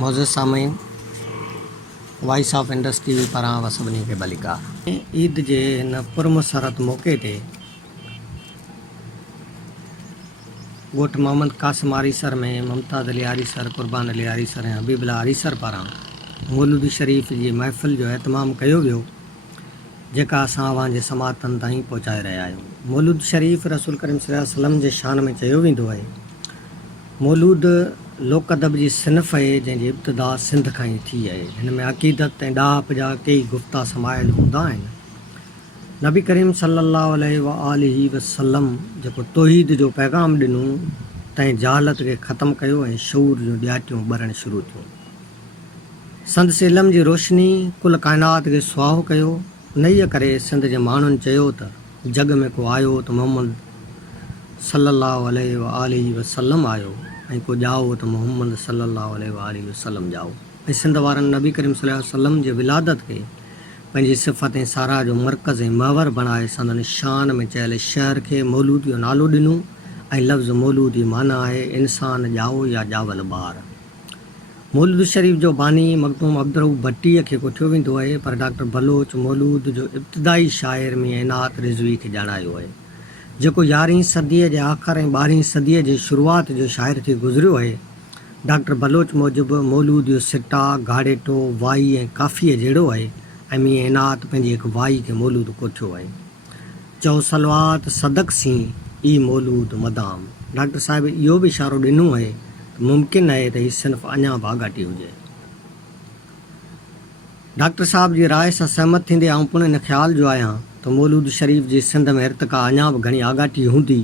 मौजूद सामीन voice of industry पारां सभिनी खे भलीका। ईद जे हिन पुरमसरत मौक़े ते ॻोठ मोहम्मद कासिम आरीसर में मुमताज़ अली आरीसर, क़ुर्बान अली आरीसर ऐं हबीब अला आरीसर पारां मौलूद शरीफ़ जी महफ़िल जो एहतमाम कयो वियो, जेका असां अव्हां जे समातनि ताईं पहुचाए रहिया आहियूं। मौलूद शरीफ़ रसूल करीम सल्लल्लाहु अलैहि वसल्लम जे शान में चयो वेंदो आहे। मौलूद लोक अदब जी सिनफ़ आहे जंहिंजी इब्तिदा सिंध खां ई थी आहे। हिन में अक़ीदत ऐं ॾाप जा कई गुफ़्ता समायल हूंदा आहिनि। नबी करीम सल्लल्लाहु अलैहि वसल्लम जेको तौहीद जो पैगाम ॾिनो, तंहिं जहालत खे ख़तमु कयो ऐं शऊर जूं ॾियाटियूं ॿरणु शुरू थियूं। संदसि इल्म जी रोशनी कुल काइनात खे सुवाहो कयो। नईअ करे सिंध जे माण्हुनि चयो त जग में को आयो त मोहम्मद सल्लल्लाहु अलैहि वसल्लम आयो ऐं को ॼाओ त मोहम्मद सल्लल्लाहु अलैहि वसल्लम ॼाओ। ऐं सिंध वारनि नबी करीम सल्लल्लाहु अलैहि वसल्लम जे विलादत खे पंहिंजी सिफ़त ऐं साराह जो मर्कज़ ऐं महवर बणाए संदनि शान में चयल शहर खे मौलूद जो नालो ॾिनो ऐं लफ़्ज़ मौलूद जी माना आहे इंसान ॼाओ या ॼावल ॿार। मौलूद शरीफ़ जो बानी मखदूम अब्दुर्रऊफ़ भट्टीअ खे कोठियो वेंदो आहे, पर डॉक्टर बलोच मौलूद जो इब्तिदाई शाइर में इनात रिज़वी खे ॼाणायो आहे, जेको 11वीं सदीअ जे आख़िर ऐं 12वीं सदीअ जे शुरूआत जो शाइर थी गुज़रियो आहे। डॉक्टर बलोच मूजिबि मौलूद जो सिटा, घाड़ेटो, वाई ऐं काफ़ीअ जहिड़ो आहे ऐं मीअं इनात पंहिंजी हिकु वाई खे मौलूद कोठियो आहे। चओ सलवात सदक सी ई मौलूद मदाम। डॉक्टर साहिब इहो बि इशारो ॾिनो आहे त मुमकिन आहे त हीअ सिन्फ़ अञा बागाटी हुजे। डॉक्टर साहिब जी राय सां सहमत थींदे आउं पुणे हिन ख़्याल जो आहियां त मौलूद शरीफ़ जी सिंध में इर्तिका अञा बि घणी आगाटी हूंदी,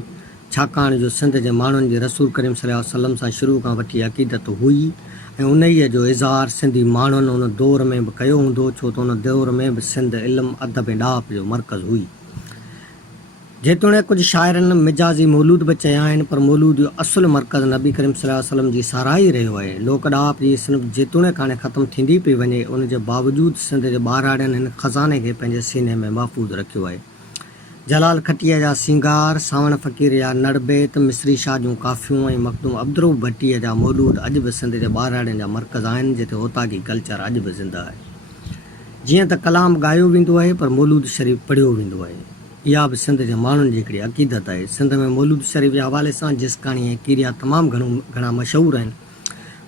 छाकाणि जो सिंध जे माण्हुनि जी रसूल करीम सल्लल्लाहु अलैहि वसल्लम सां शुरू खां वठी अक़ीदत हुई ऐं उन्हीअ जो इज़हार सिंधी माण्हुनि उन दौर में बि कयो हूंदो, छो त उन दौर में बि सिंध इल्मु अदब ऐं ॾाप जो मर्कज़ हुई। जेतोणीकि कुझु शाइरनि मिजाज़ी मौलूद बि चया आहिनि, पर मौलूद जो असुलु मर्कज़ नबी करीम सल्लल्लाहु अलैहि वसल्लम जी साराही रहियो आहे। लोक ॾाप जी सिन्फ़ जेतोणीकि हाणे ख़तमु थींदी पई वञे, उन जे बावजूदि सिंध जे ॿाराड़ियुनि हिन ख़ज़ाने खे पंहिंजे सीने में महफ़ूज़ रखियो आहे। जलाल खटीअ जा सींगार, सावण फ़क़ीर जा नड़बेत, मिस्री शाह जूं काफ़ियूं ऐं मखदूम अब्दुर्रऊफ़ भट्टीअ जा मौलूद अॼु बि सिंध जे ॿाराड़ियुनि जा मर्कज़ आहिनि, जिते होतागी कल्चर अॼु बि ज़िंदा आहे। जीअं त कलाम ॻायो वेंदो आहे, पर मौलूद शरीफ़ पढ़ियो वेंदो आहे। इहा बि सिंध जे माण्हुनि जी हिकिड़ी अक़ीदत आहे। सिंध में मौलूद शरीफ़ जे हवाले सां जिसकाणी ऐं कीरिया तमामु घणा मशहूरु आहिनि,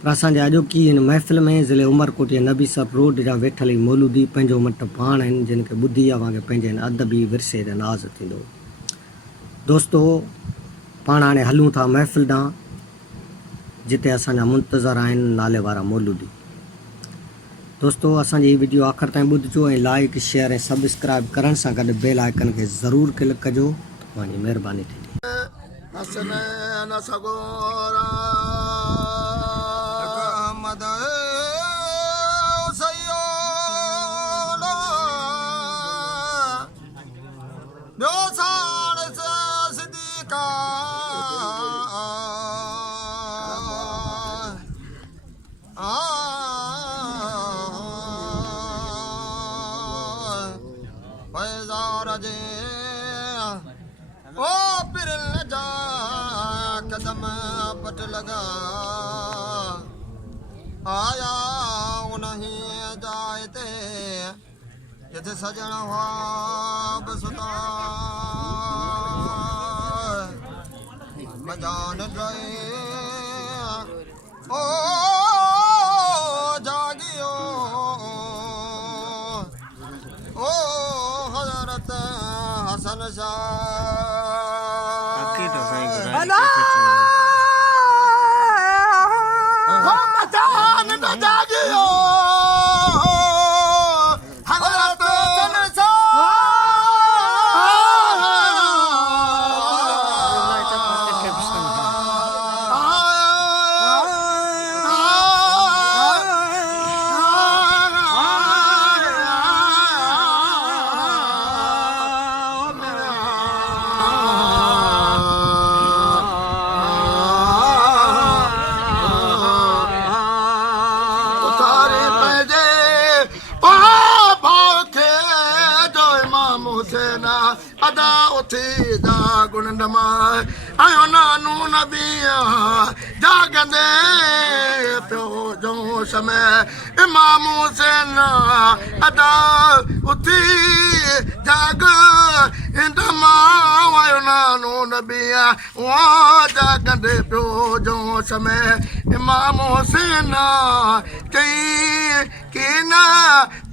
पर असांजे अॼोकी हिन महफ़िल में ज़िले उमरकोट या नबी सर रोड जा वेठल ई मौलूदी पंहिंजो मट पाण आहिनि, जिन खे ॿुधी अव्हांखे पंहिंजे हिन अदबी विरसे ते नाज़ थींदो। दोस्तो, पाण हाणे हलूं था महफ़िल ॾांहुं, जिते असांजा मुंतज़र आहिनि नाले वारा मौलूदी। दोस्तो, असांजी हीअ वीडियो आख़िर ताईं ॿुधिजो ऐं लाइक, शेयर ऐं सब्सक्राइब करण सां गॾु बेल आइकन खे ज़रूरु क्लिक कजो, तव्हांजी महिरबानी थींदी। ओ पिरल जा कदम पट लगा आया उन्हीं जाए ते जिथे सजन हुआ बसता बजान रहे ओ जागियो ओ हजरत हसन शाह आयो नानू नबी जागंदे पियो जो समय इमाम हुसैन अदा उथी जाग इंदमा आयो नानू नबी वो जागंदे पियो जो समय इमाम हुसैन कई की न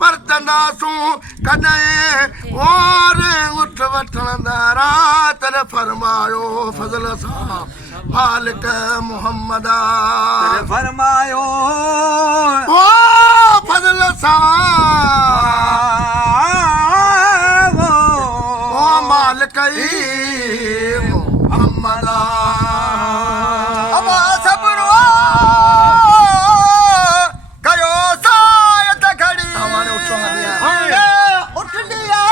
परतंदासूं कॾहिं और उठ वठण दारा तर फरमायो फज़ल सां मालिक मुहम्मद फरमायो ओ फज़ल सां ओ मालिक ई मुहम्मद अबा सबरो कयो सायत घड़ी हमारे उठो हदिया उठ लिया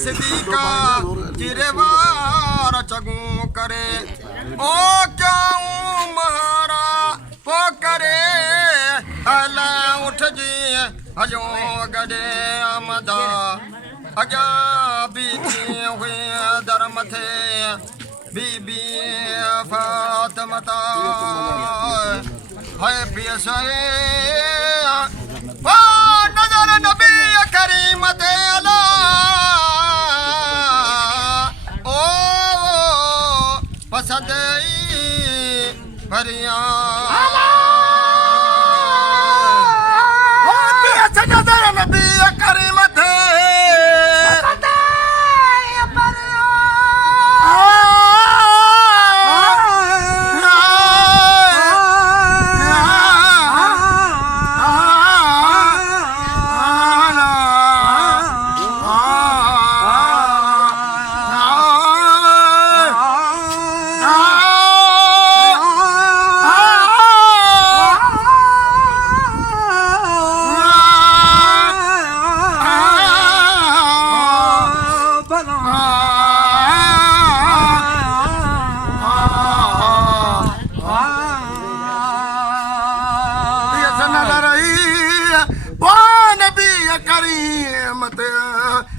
सिद्दीका जिरेवार चगू करे ओ क्यों महारा पो करे हला उठ जी हजो गडे आमदा अगा बीती हुए दर मथे बीबी फातिमा है पियसे ओ नजर नबी करीम ते अला पसंद भरिया नबी करीम थे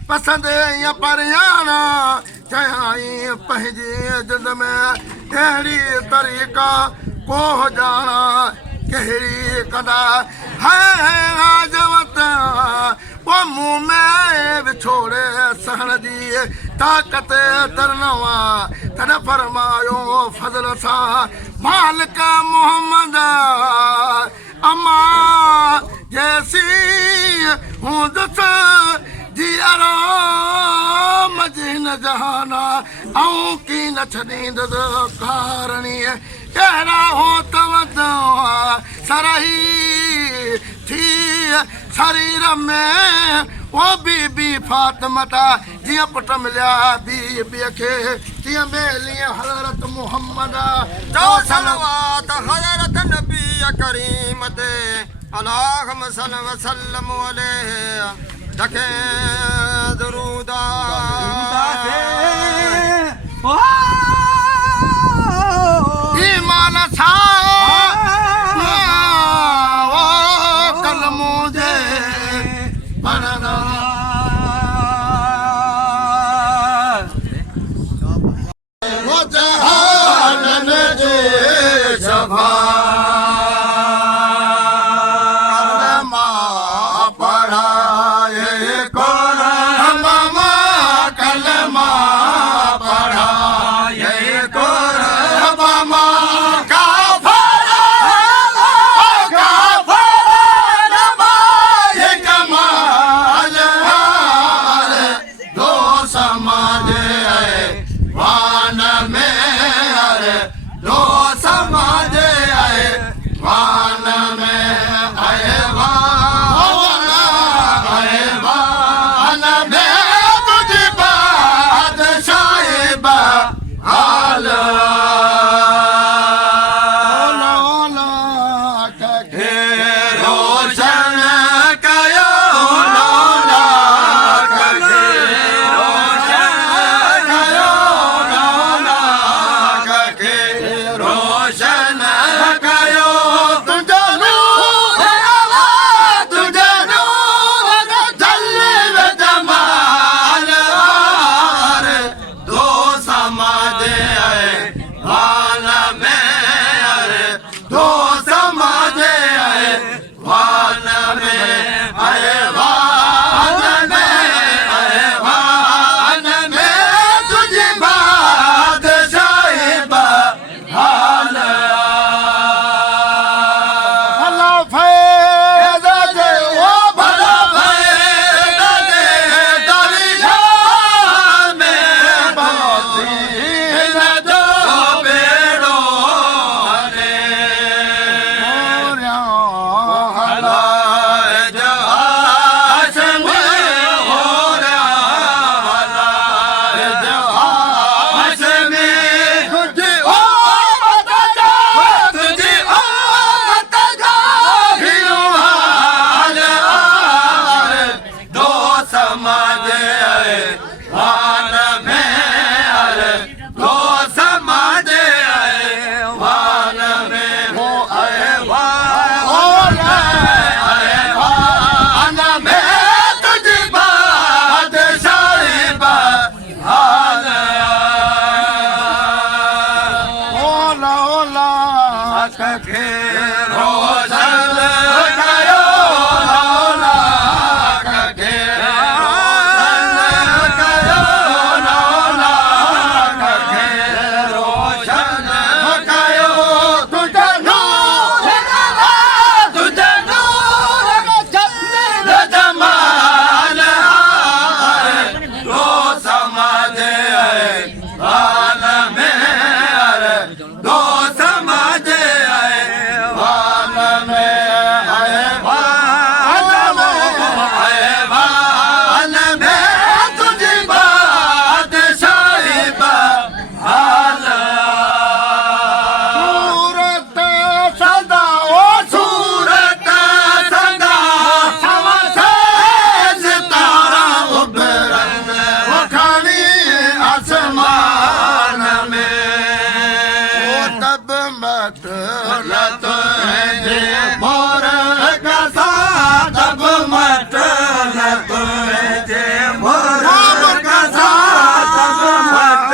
पसंद या परियाना चाहे पंहिंजे जिद में कहिड़ी तरीक़ा को जाना कहिड़ी कदा है आजमत वो मुंह में विछोड़े सहण जी ताकत तरनवा तन फरमायो फज़ल सां मालिक मुहम्मद अम्मा जैसी हूं दस जी आराम जिन जहाना आऊं की न छॾींदुसि कारणी कहिड़ा हो तवद सरही थी शरीर में वो बीबी फातिमा जीअं पुट मिलिया बीबीअ खे तीअं मिली हज़रत मुहम्मद जो सलवात हज़रत नबी करीम ते अल्लाहुम्मा सल्लि व सल्लिम अलैहि रखे दरूदा ईमान सा वो कलमो जे पढ़ना वो जहानन जे सभा कलमा आए वाल में अरे दो समाजे आए वाल में आए वाल में आए वाल में तुझे बादशाही बहाल भला फैज़ दे ओ भला फैज़ दे दरिया में मोती न दो बेड़ों ने मोरिया हलाए जहाज में हो रहा हलाए जहाज में तुझे ओ तुझे ओ हिलवाल दो समाज आए वाल में अरे दो समाज आए वाल में हो आए वाल में तुझे बादशाही बहाल ओला ओला के रोशन करो लौला के रोशन करो लौला के रोशन करो तुझे नूर जमाल दो समाज आए वाल में अरे दो समाज आए वाल में आए वाल में तुझे बादशाही बहाल सूरत सदा ओ सूरत सदा से सितारा उभरन वखानी आसमान में ओ तब मत लत है जे मोर का साथ अब मत लत है जे मोर का साथ अब मत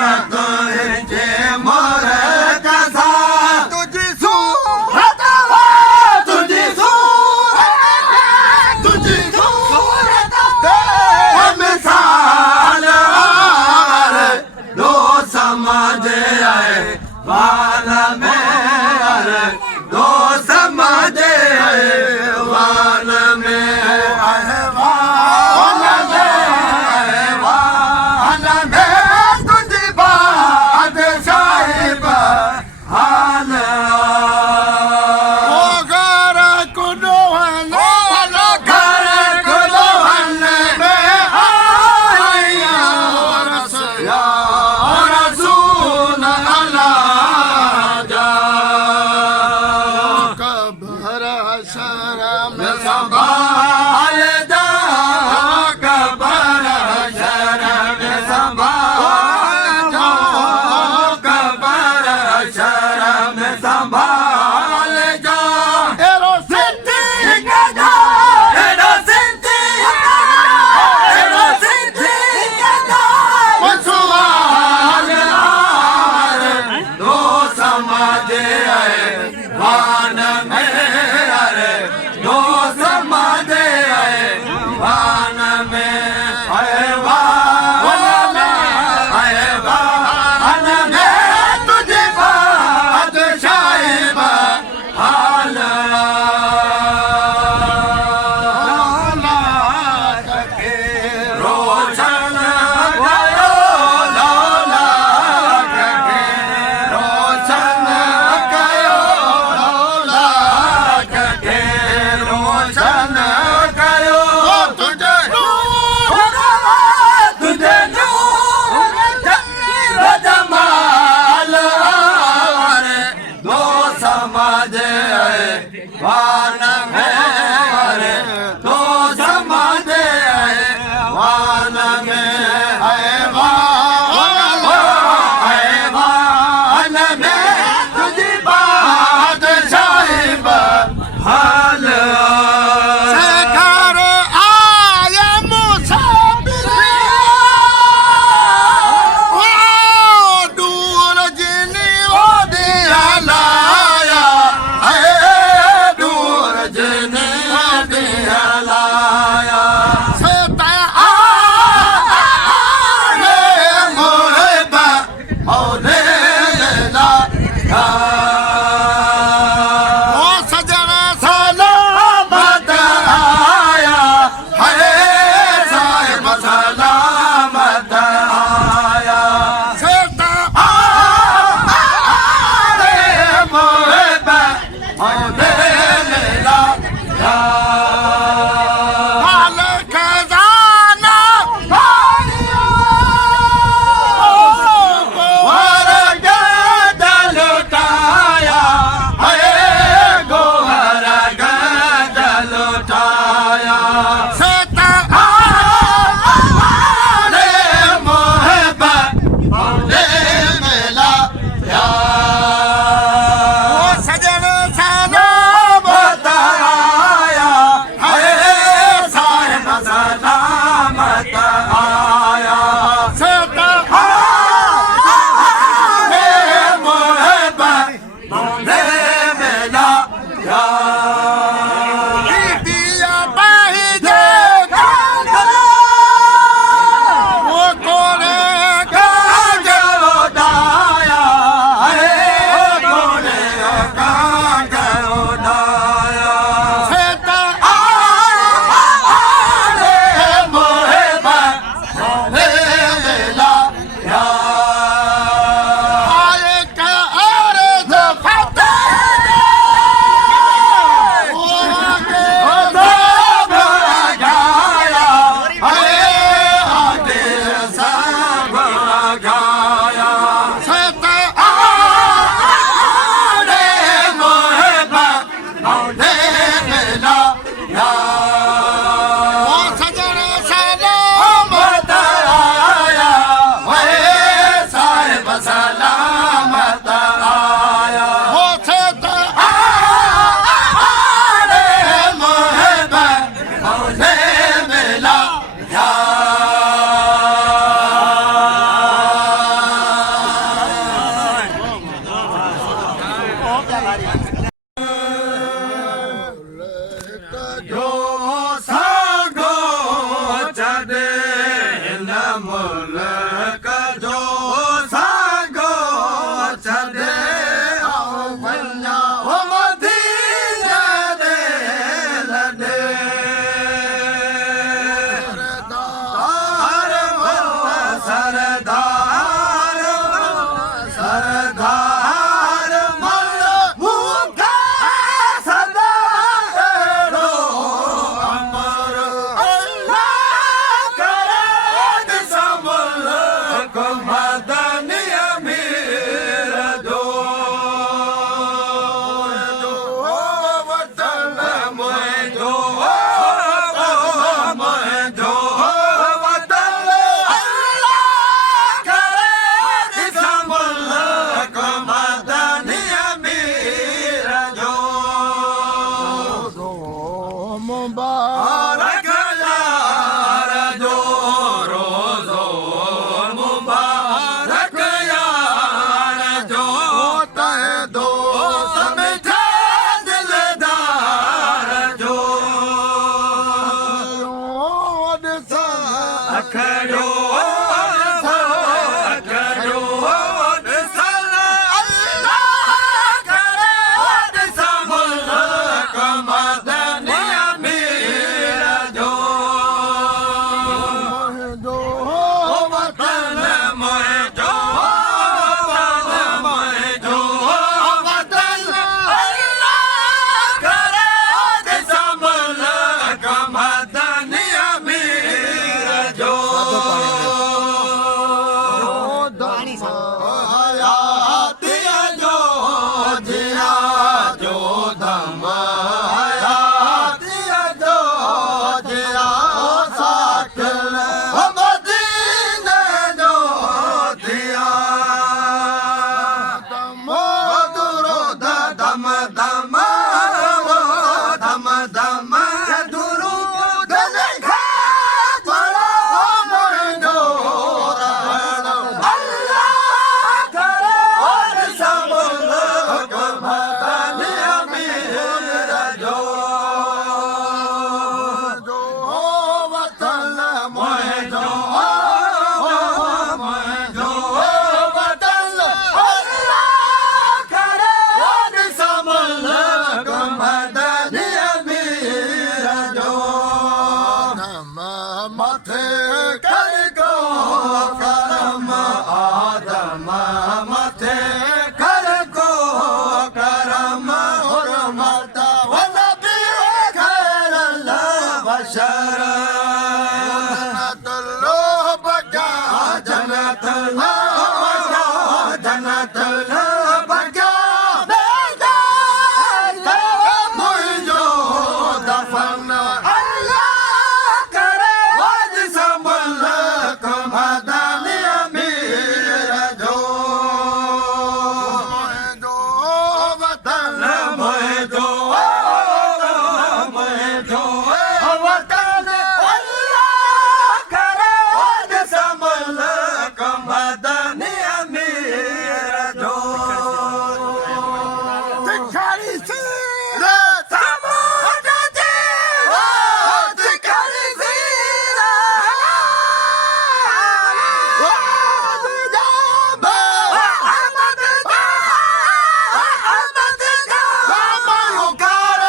लत है जे मोर का साथ तुझी सूरत तुझी सूरत तुझी सूरत मिसाल दो समाज आए वाल में अरे दो समाज आए वाल में आए वाल में आए वाल में तुझी बादशाही बहाल ओ घर कुदोहन घर खुलवन में आया रसूल अल्लाह हयाती जो जिया जो दम हयाती जो जिया साकिल मदीने जो दिया दुरूद दम दम दम दम दुरूद लिखा पढ़ो मुझो अल्लाह करे और सब लोग भगवान अमीर जो वतन मुझो मुझो वतन अल्लाह करे और सब लोग भगवान अमीर जो मथे कर गो करम आदम मथे कर गो करम हुरमत वनबी खैर बशर जन्नत लो बजा जन्नत लो बजा जन्नत लो बजा मुझो दफन अल्लाह करे आज संभल कमदान अमीर जो वतन मुझो वतन अल्लाह करे आज संभल कमदान अमीर जो तिखारी सीरत समझते हो तिखारी सीरत अहमद कर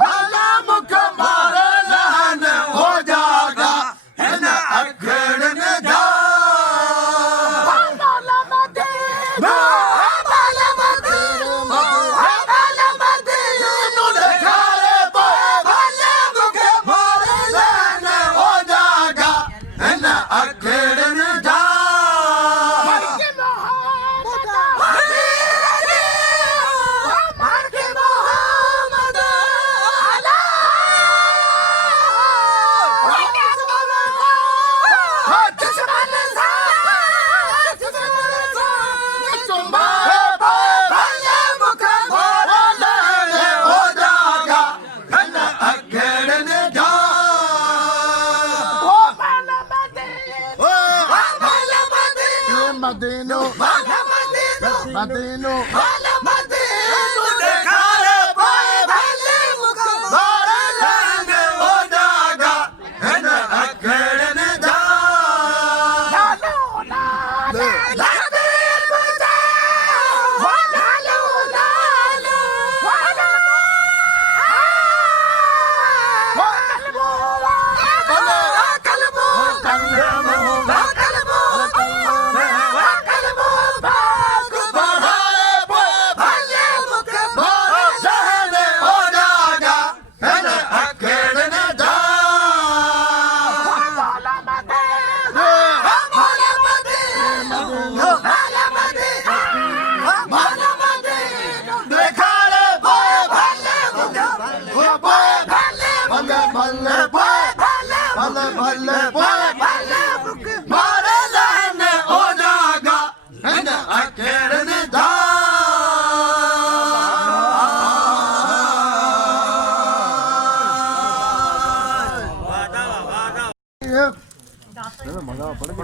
भले मुझे मारे लाने हो जागा इन अखड़ ने जा Madino, Madino, Madino, देखा भले मुख मारे लाने हो जागा इन अखड़ ने जा मारे लाने हो जागा इन अखड़ ने जा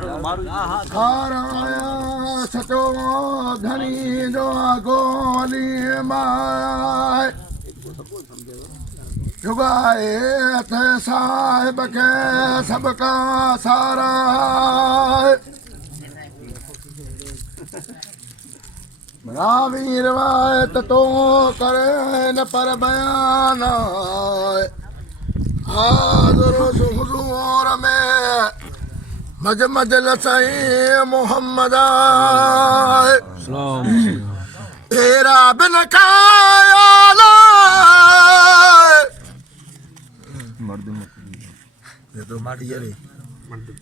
घर आया सचो धनी जो गोली माए जुगाए थे साहिब के सबका सारा रावी रिवायत तो करे न पर बयान हाज़िर हुज़ूर में मज मजलिस मोहम्मद तेरा बिन कायाला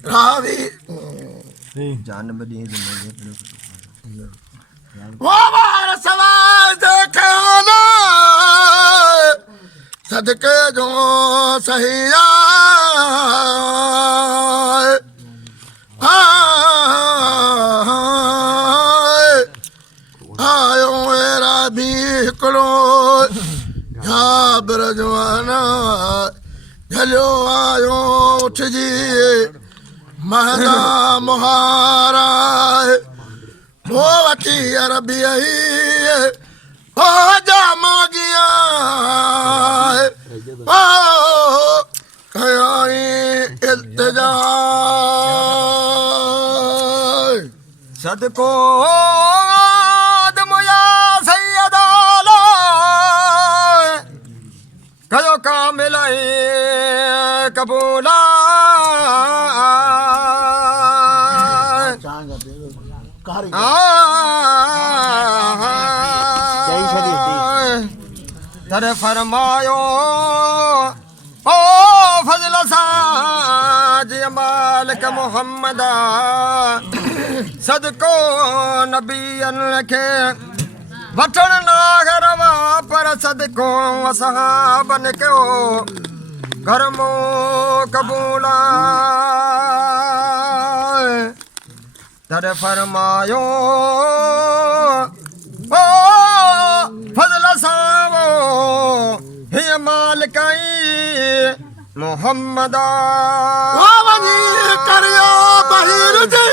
रावी जान बदी वो बार सवाल देखे ना सदके जो सहिया आयो मेरा भी करो या ब्रजवाना झलो आयो उठ जी महदा मुहारा वो वटी अरबी ओ जामो गया ओ कयाई इल्तिजा सदको आदम या सैयदाला कयो कामिल कबूला तरे फरमायो ओ फजल साज मालिक मोहम्मद सदको नबियन के वठण नागरवा पर सदको असहाबन को करमो कबूला तरे फरमायो ओ फजल सावो हे मालिकाई मोहम्मदा ओ वनी करियो बहिर जी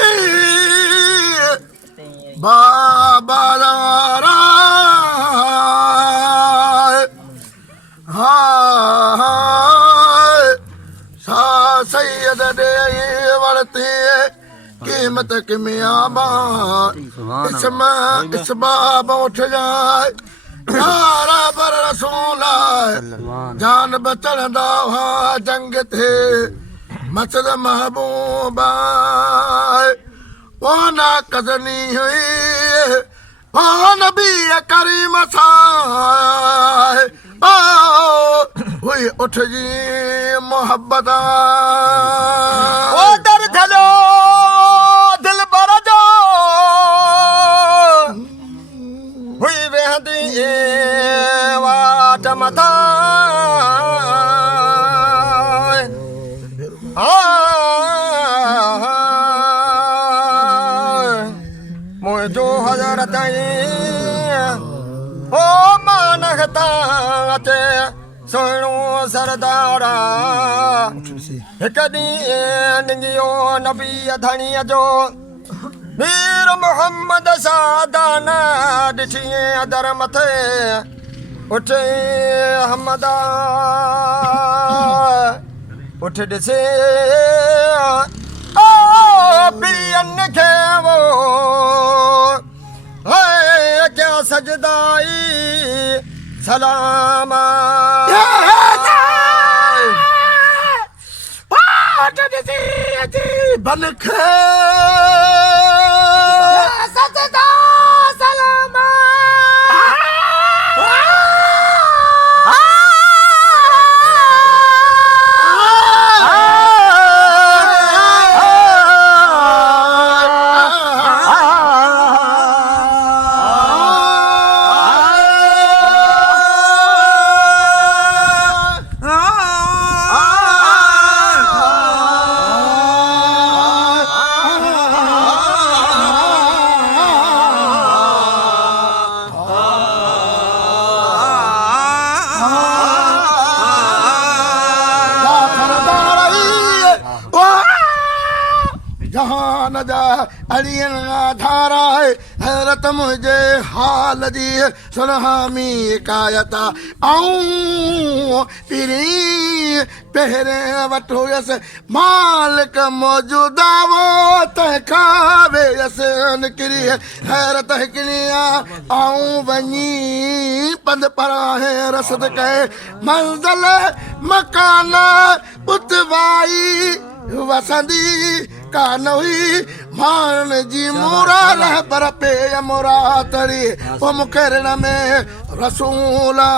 बाबा रा सा सैयद दे वरती कीमत किमियाबा इस बाब उठ जाए यारा बर रसूला जान बचन दावा जंग थे मसद महबूबा वो ना कजनी हुई वो नबी करीम साए ओ हुई उठ जी मोहब्बत ओ दर थलो दिल पर जो हुई वेहदी वाट मथा मुझो हजरत ओ मानगता ते सोणो सरदारा हिक ॾींहुं निंगियो नबी धणीअ जो वीर मोहम्मद सादान ॾिठी दर मथे उठ हमदा उठ ॾिसे ओ पियन खे वो है क्या सजदाई सलाम बन खे सजदा सलाम अड़ियन धारा हैरत मुझे हाल दी सुनहामी कायता आऊं पिरी पहरे वठो यस मालिक मौजूदा वो तखावे यस निकरी हैरत हिकड़िया आऊं वनी पंद परा है रसद कहे मंजिल मकान उतवाई वसंदी कानवी मान जी मोरा रह पर पे मोरा तरी वो मुकरण में रसूला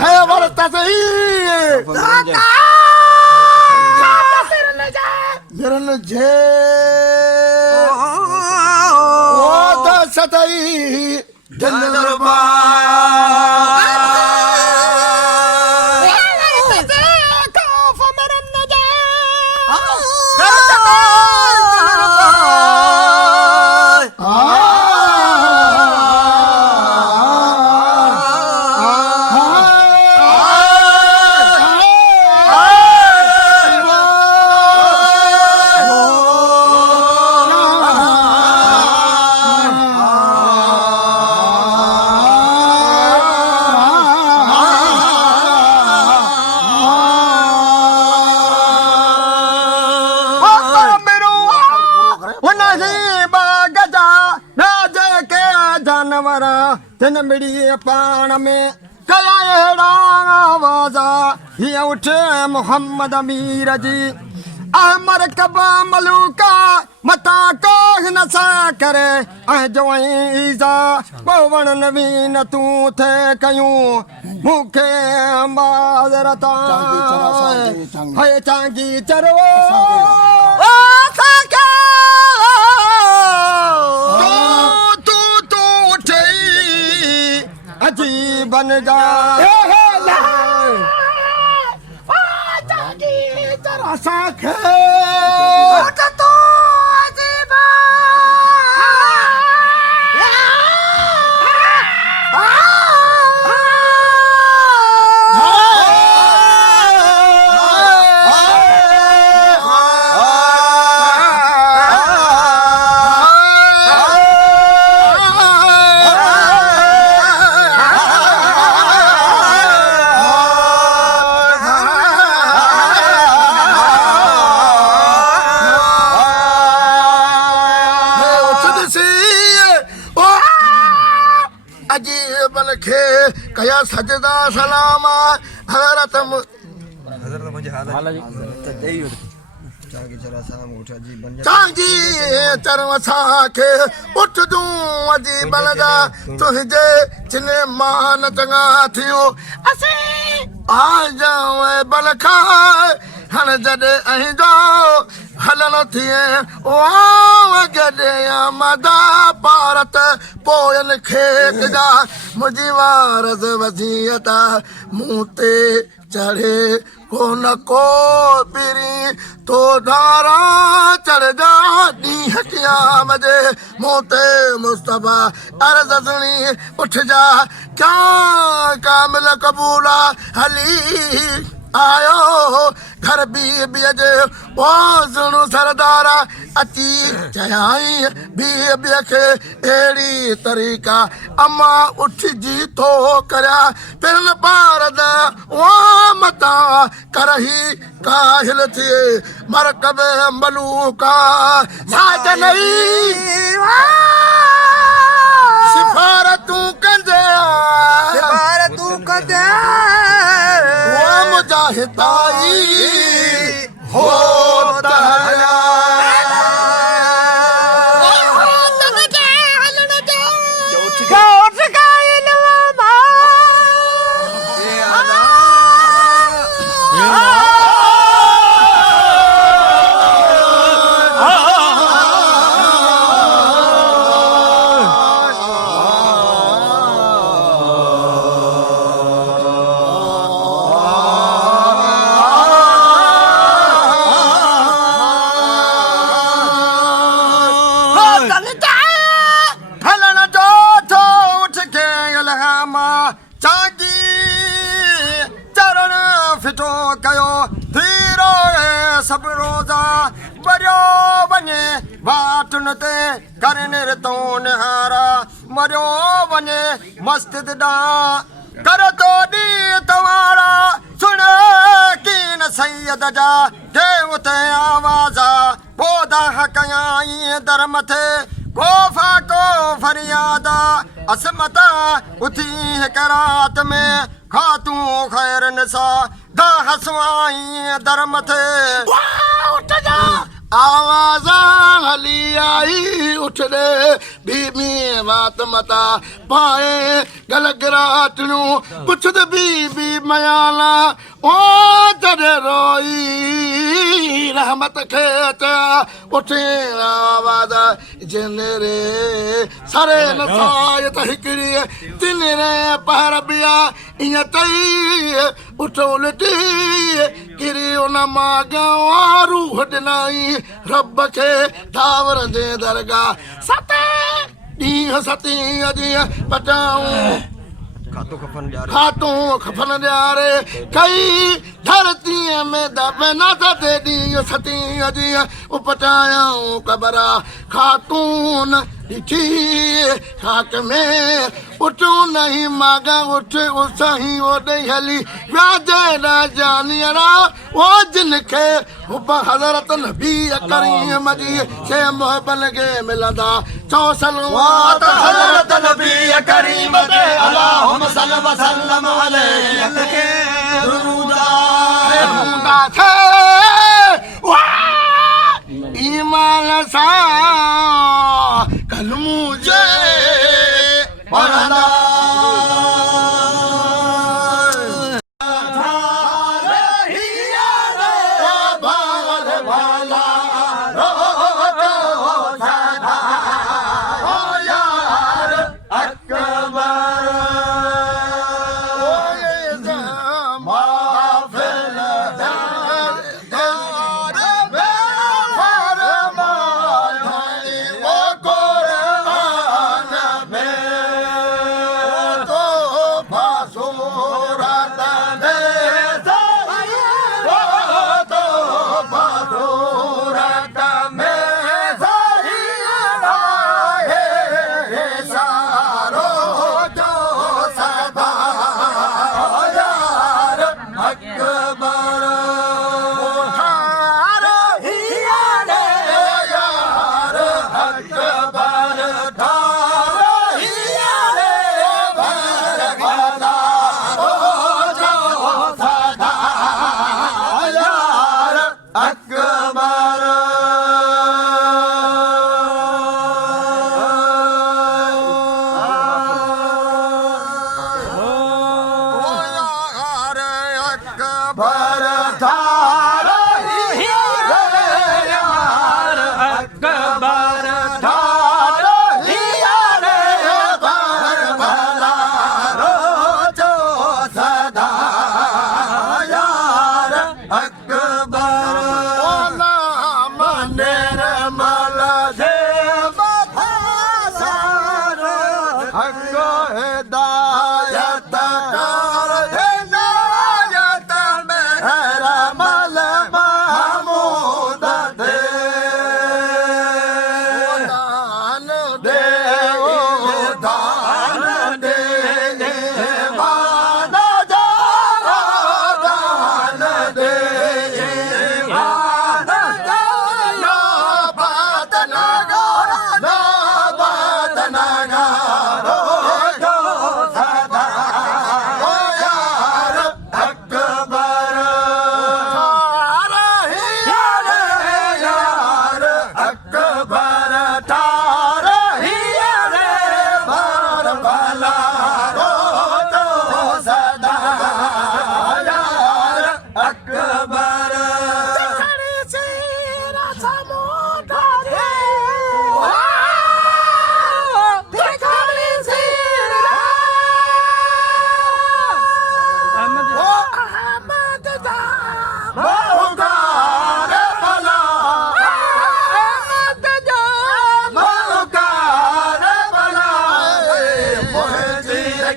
है वरता सही मिरन जे ओ दसतई जनरबा तिन मिड़ी पाण में कया अहिड़ा आवाज़ा हीअं उठ मोहम्मद अमीर जी अमर कबा मलूका मता कोह न सा करे जो ईज़ा पवण नवीन तूं थे कयूं मूंखे माज़रता है चांगी चरो अजी बन जा तेरा साखे तो अजीबा कया सजदा सलामा हजरत चांगी चरवसा के उठ दूं अजी बनदा तुझे चिने मान चंगा थियो असी आ जाओ बलखा हन जडे अहीं जो हलन थिए ओ गडे मदा भारत पोयन खेत जा मुझी वारस वसीयता मुंह ते चढ़े को न को पिरी तो धारा चढ़ जा दी हकियाम जे मुंह ते मुस्तफा अर्ज सुनी उठ जा क्या कामिल कबूला हली आयो घर बी जे ओ सुनो सरदारा अची चयाई बी खे अहिड़ी तरीक़ा अम्मा उठ जी थो करिया फिर न पारद ओ मता करही काहिल थिए मरकब मलूका साज नहीं सिफारतूं कंदे वो मुजाहिदाई हो तहया बाटुन ते करनिर तो निहारा मरियो वने मस्जिद दा कर तो दी तवारा सुन कीन सैयद जा देवते आवाजा बोदा हकयाई दर मथे गोफा को फरियादा असमता उठी करात में खातू खैर निसा दा हसवाई दर मथे उठ जा आवाजा हली आई उठ रे बीबी बात मता पाए गल गिराटनू पुछ दे बीबी मयाला ओ जड़े रोई रहमत खेता उठे आवाजा जिने रे सारे नसायत हिकड़ी तिन रे पहर बिया इया तई उठो लटी किरी उन मागारू हडनाई रब के दावर दे दरगाह सते डी सती अजी पटाऊं खातों खफन रे कई धरती में दबे न दे दी सती अजी उपटाऊं कबरा खातून दिठी खाक में उठू नहीं मागा उठ उसाही ओडे हली राजे ना जानियरा ओ जिनके हुब हजरत नबी करीम जी से मोहब्बत के मिलदा चौ सलवात हजरत नबी करीम दे अल्लाहुम्मा सल्ली व सल्लम अलैहि दुरूदा खे ईमान सा कल मुझे पढ़ना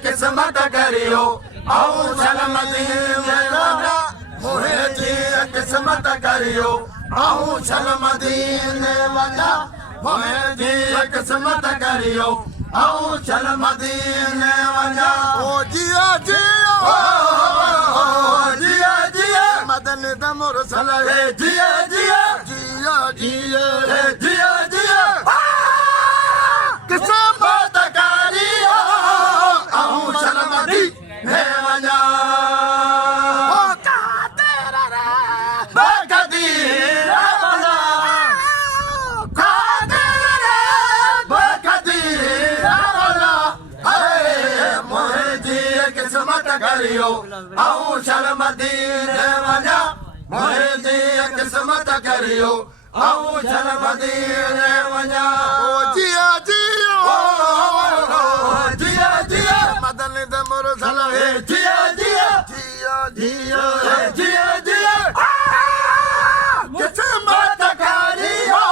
किस्मत करियो आओ चल मदीने वाला मोहे जी किस्मत करियो आओ चल मदीने वाला मुंहिंजी किस्मत करियो ऐं चल मदीने वञा ओ जिया जिया जिया जिया मदन द मुरसल जिया जिया जिया जिया जिया जिया किस्मत करियो ऐं चल मदीने वञा ओ कादर रे बकदीर वञा कादर रे बकदीर वञा मुंहिंजी किस्मत करियो ऐं चल मदीने वञा मुंहिंजी किस्मत करियो ऐं चल मदीने वञा ओ जिया जिया जिया जिया मदन द मुरसल जिया जिया जिया जिया जिया जिया किस्मत करियो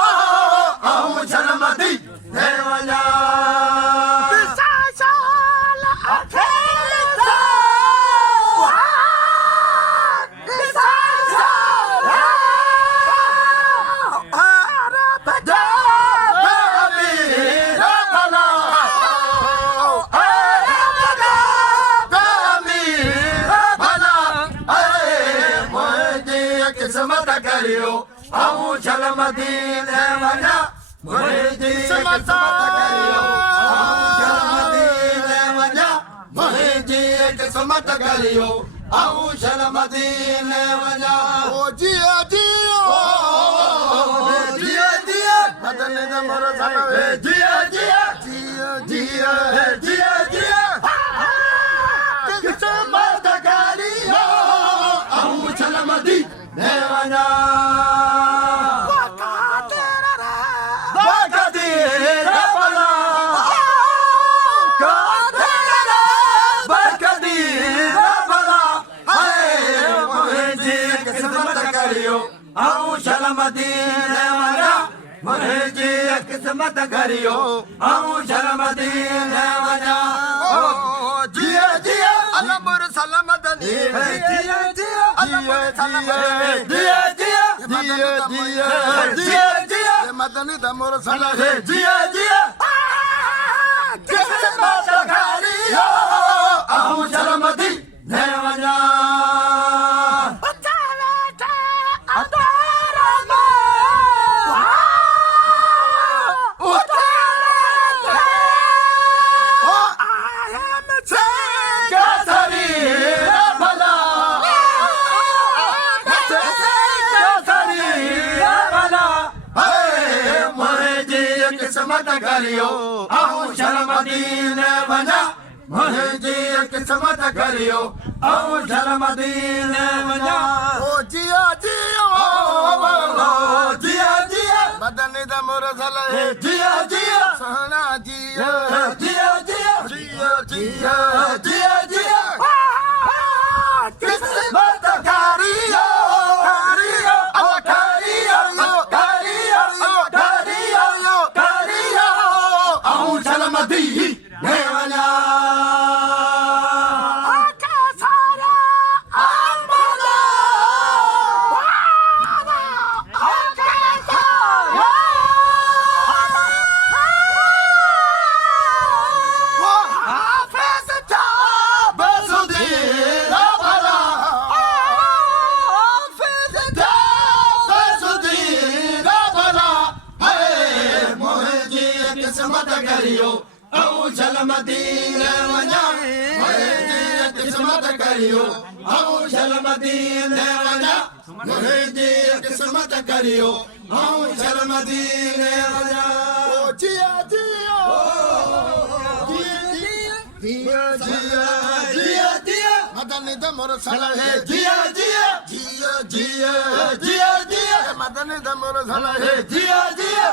ऐं चल मदीने वञा साल किस्मत करियो ऐं चल मदीने वञा मुंहिंजी किस्मत करियो ऐं चल मदीने वञा मुंहिंजी किस्मत करियो ऐं चल मदीने वञा ओ जिया जिया जिया जिया मदन द मुरसल जिया जिया जिया जिया जिया जिया किस्मत करियो ऐं चल मदीने वञा बकदीर भला बकदीर भला मुंहिंजी किस्मत करियो ऐं चल मदीने वञा मुंहिंजी किस्मत करियो ऐं चल मदीने वञा जिया जिया अल मुरसल मदनी जिया जिया जिया जिया जिया जिया जिया जिया मदन द मुरसल जिया जिया किस्मत करियो ऐं चल मदीने वञा किस्मत करियो ऐं चल मदीने वञा मुंहिंजी किस्मत करियो ऐं चल मदीने वञा ओ जिया जिया जिया जिया मदन द मुरसल जिया जिया सहना जिया जिया जिया जिया जिया जिया जिया किस्मत करियो ऐं चल मदीने वञा किस्मत करियो ऐं चल मदीने वञा मुंहिंजी किस्मत करियो ऐं चल मदीने वञा मुंहिंजी किस्मत करियो ऐं चल मदीने वञा ओ जिया जिया जिया जिया जिया जिया मदन द मुरसल जिया जिया जिया जिया जिया जिया मदन द मुरसल जिया जिया